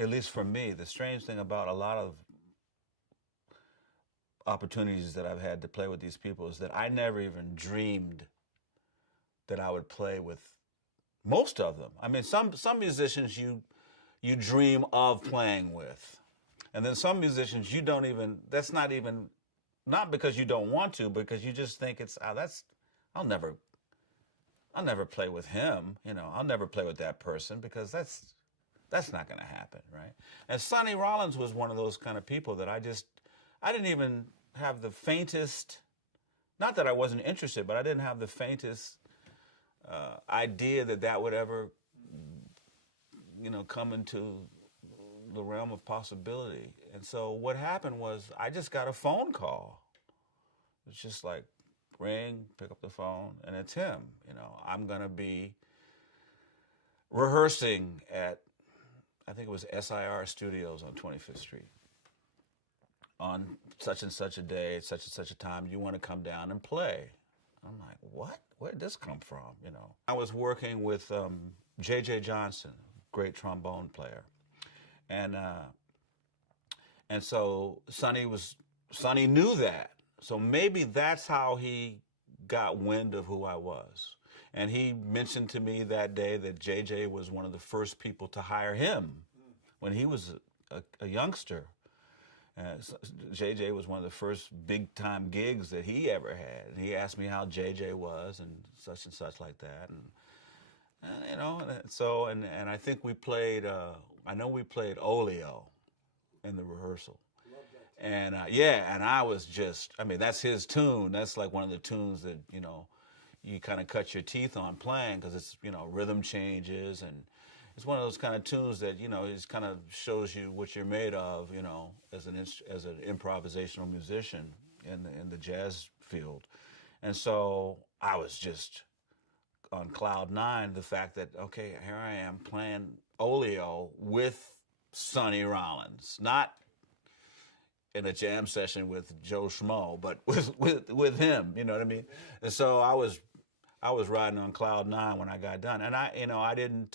at least for me, the strange thing about a lot of opportunities that I've had to play with these people is that I never even dreamed that I would play with most of them. I mean, some musicians you dream of playing with, and then some musicians you don't even. That's not even not because you don't want to, because you just think it's that's I'll never play with him. You know, I'll never play with that person because that's not going to happen, right? And Sonny Rollins was one of those kind of people that I didn't even have the faintest. Not that I wasn't interested, but I didn't have the faintest idea that that would ever, come into the realm of possibility. And so what happened was I just got a phone call. It's just like ring, pick up the phone, and it's him. I'm gonna be rehearsing at, I think it was SIR Studios on 25th Street on such and such a day, such and such a time. You want to come down and play? I'm like, what? Where did this come from? I was working with J.J. Johnson, great trombone player, and so Sonny knew that. So maybe that's how he got wind of who I was. And he mentioned to me that day that J.J. was one of the first people to hire him when he was a youngster. J.J. was one of the first big-time gigs that he ever had. And he asked me how J.J. was and such like that. And I think we played, I know we played Oleo in the rehearsal. And and I was just, I mean, that's his tune. That's like one of the tunes that, you kind of cut your teeth on playing because it's, rhythm changes, and it's one of those kind of tunes that, it just kind of shows you what you're made of, as an improvisational musician in the jazz field. And so I was just on cloud nine, the fact that, okay, here I am playing Oleo with Sonny Rollins, not in a jam session with Joe Schmo, but with him, you know what I mean? And so I was riding on cloud nine when I got done, and I didn't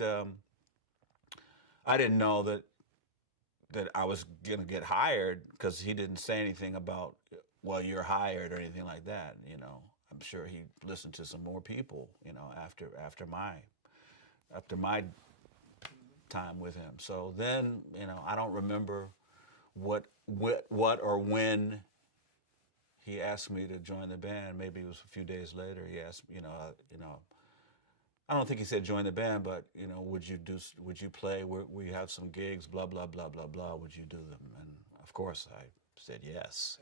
know that I was gonna get hired because he didn't say anything about, well, you're hired or anything like that. I'm sure he listened to some more people, after my time with him. So then, I don't remember what or when he asked me to join the band. Maybe it was a few days later. He asked, I don't think he said join the band, but would you play? We have some gigs, blah blah blah blah blah. Would you do them? And of course, I said yes.